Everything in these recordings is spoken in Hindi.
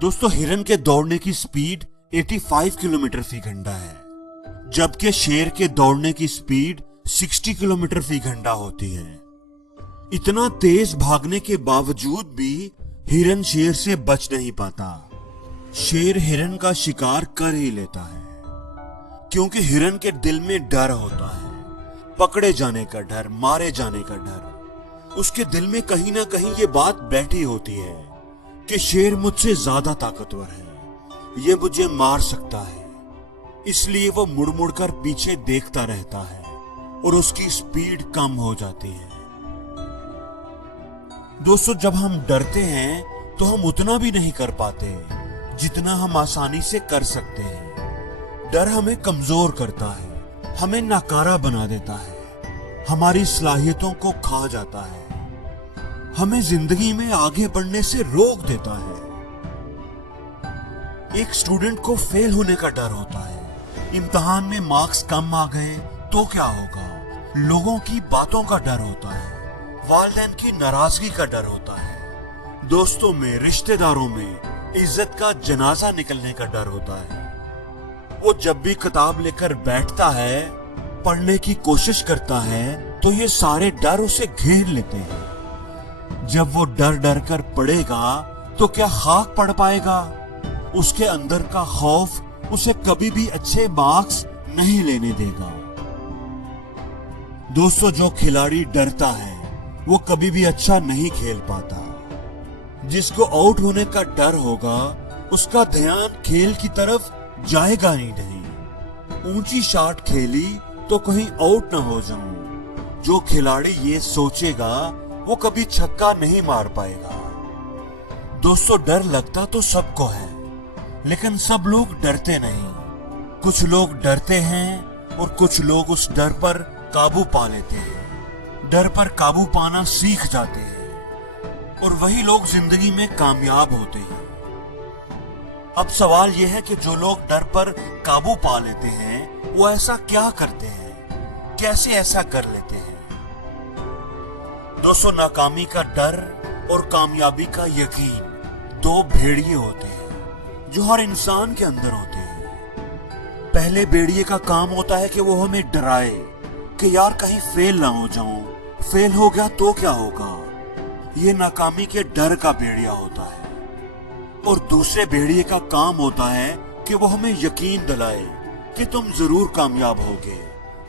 दोस्तों, हिरन के दौड़ने की स्पीड 85 किलोमीटर फी घंटा है, जबकि शेर के दौड़ने की स्पीड 60 किलोमीटर फी घंटा होती है। इतना तेज भागने के बावजूद भी हिरन शेर से बच नहीं पाता। शेर हिरन का शिकार कर ही लेता है, क्योंकि हिरन के दिल में डर होता है, पकड़े जाने का डर, मारे जाने का डर। उसके दिल में कहीं ना कहीं ये बात बैठी होती है कि शेर मुझसे ज्यादा ताकतवर है, ये मुझे मार सकता है। इसलिए वो मुड़ मुड़ कर पीछे देखता रहता है और उसकी स्पीड कम हो जाती है। दोस्तों, जब हम डरते हैं तो हम उतना भी नहीं कर पाते जितना हम आसानी से कर सकते हैं। डर हमें कमजोर करता है, हमें नाकारा बना देता है, हमारी सलाहियतों को खा जाता है, हमें जिंदगी में आगे बढ़ने से रोक देता है। एक स्टूडेंट को फेल होने का डर होता है। इम्तिहान में मार्क्स कम आ गए तो क्या होगा? लोगों की बातों का डर होता है, वालिदैन की नाराजगी का डर होता है, दोस्तों में, रिश्तेदारों में इज्जत का जनाजा निकलने का डर होता है। वो जब भी किताब लेकर बैठता है, पढ़ने की कोशिश करता है, तो ये सारे डर उसे घेर लेते हैं। जब वो डर डर कर पढ़ेगा तो क्या खाक पढ़ पाएगा? उसके अंदर का खौफ उसे कभी भी अच्छे मार्क्स नहीं लेने देगा। दोस्तों, जो खिलाड़ी डरता है वो कभी भी अच्छा नहीं खेल पाता। जिसको आउट होने का डर होगा उसका ध्यान खेल की तरफ जाएगा ही नहीं। ऊंची शॉट खेली तो कहीं आउट ना हो जाऊं, जो खिलाड़ी ये सोचेगा वो कभी छक्का नहीं मार पाएगा। दोस्तों, डर लगता तो सबको है, लेकिन सब लोग डरते नहीं। कुछ लोग डरते हैं और कुछ लोग उस डर पर काबू पा लेते हैं, डर पर काबू पाना सीख जाते हैं, और वही लोग जिंदगी में कामयाब होते हैं। अब सवाल यह है कि जो लोग डर पर काबू पा लेते हैं वो ऐसा क्या करते हैं, कैसे ऐसा कर लेते हैं? दोस्तों, नाकामी का डर और कामयाबी का यकीन दो भेड़िए होते हैं जो हर इंसान के अंदर होते हैं। पहले भेड़िए का काम होता है कि वो हमें डराए कि यार कहीं फेल ना हो जाऊं, फेल हो गया तो क्या होगा। ये नाकामी के डर का भेड़िया होता है। और दूसरे भेड़िए का काम होता है कि वो हमें यकीन दिलाए कि तुम जरूर कामयाब होगे,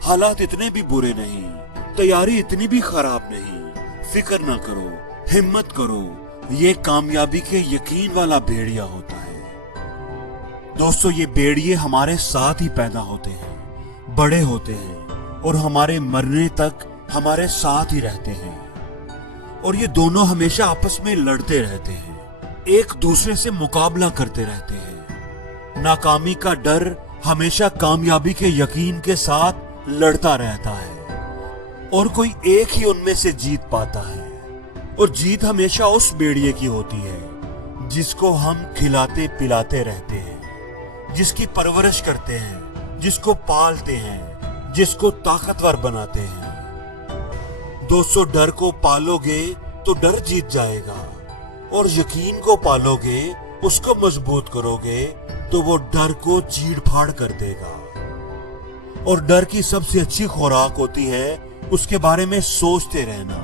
हालात इतने भी बुरे नहीं, तैयारी इतनी भी खराब नहीं, फिक्र ना करो, हिम्मत करो। ये कामयाबी के यकीन वाला भेड़िया होता है। दोस्तों, ये भेड़िए हमारे साथ ही पैदा होते हैं, बड़े होते हैं और हमारे मरने तक हमारे साथ ही रहते हैं। और ये दोनों हमेशा आपस में लड़ते रहते हैं, एक दूसरे से मुकाबला करते रहते हैं। नाकामी का डर हमेशा कामयाबी के यकीन के साथ लड़ता रहता है, और कोई एक ही उनमें से जीत पाता है। और जीत हमेशा उस भेड़िए की होती है जिसको हम खिलाते पिलाते रहते हैं, जिसकी परवरिश करते हैं, जिसको पालते हैं, जिसको ताकतवर बनाते हैं। दोस्तों, डर को पालोगे तो डर जीत जाएगा, और यकीन को पालोगे, उसको मजबूत करोगे तो वो डर को चीड़ फाड़ कर देगा। और डर की सबसे अच्छी खुराक होती है उसके बारे में सोचते रहना,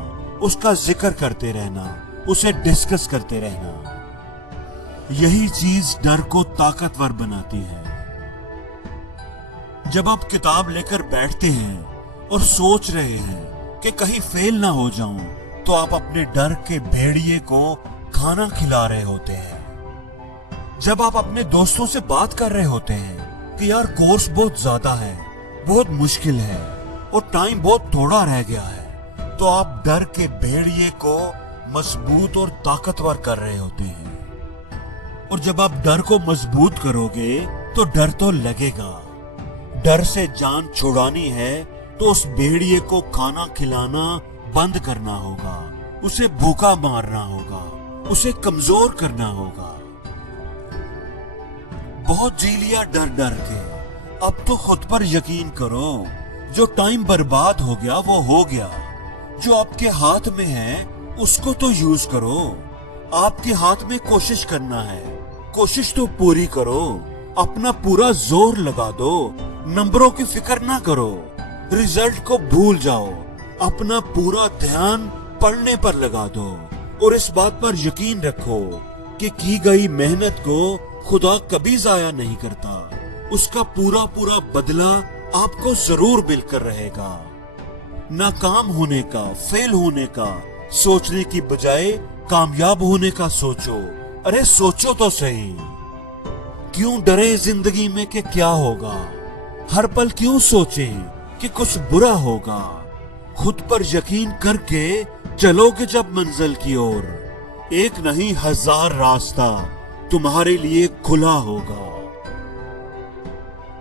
उसका जिक्र करते रहना, उसे डिस्कस करते रहना। यही चीज डर को ताकतवर बनाती है। जब आप किताब लेकर बैठते हैं और सोच रहे हैं कि कहीं फेल ना हो जाऊं, तो आप अपने डर के भेड़िए को खाना खिला रहे होते हैं। जब आप अपने दोस्तों से बात कर रहे होते हैं कि यार कोर्स बहुत ज्यादा है, बहुत मुश्किल है और टाइम बहुत थोड़ा रह गया है, तो आप डर के भेड़िए को मजबूत और ताकतवर कर रहे होते हैं। और जब आप डर को मजबूत करोगे तो डर तो लगेगा। डर से जान छुड़ानी है तो उस भेड़िए को खाना खिलाना बंद करना होगा, उसे भूखा मारना होगा, उसे कमजोर करना होगा। बहुत जी लिया डर डर के, अब तो खुद पर यकीन करो। जो टाइम बर्बाद हो गया वो हो गया, जो आपके हाथ में है उसको तो यूज करो। आपके हाथ में कोशिश करना है, कोशिश तो पूरी करो, अपना पूरा जोर लगा दो, नंबरों की फिक्र ना करो, रिजल्ट को भूल जाओ, अपना पूरा ध्यान पढ़ने पर लगा दो और इस बात पर यकीन रखो कि की गई मेहनत को खुदा कभी जाया नहीं करता। उसका पूरा पूरा बदला आपको जरूर मिलकर रहेगा। नाकाम होने का, फेल होने का सोचने की बजाय कामयाब होने का सोचो। अरे सोचो तो सही। क्यों डरे जिंदगी में कि क्या होगा? हर पल क्यों सोचें कि कुछ बुरा होगा? खुद पर यकीन करके चलोगे जब मंजिल की ओर, एक नहीं 1000 रास्ता तुम्हारे लिए खुला होगा।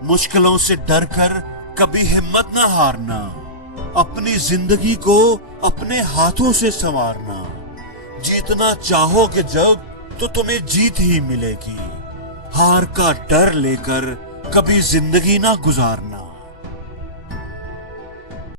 मुश्किलों से डरकर कभी हिम्मत ना हारना, अपनी जिंदगी को अपने हाथों से संवारना। जीतना चाहोगे जब तो तुम्हें जीत ही मिलेगी। हार का डर लेकर कभी जिंदगी ना गुजारना।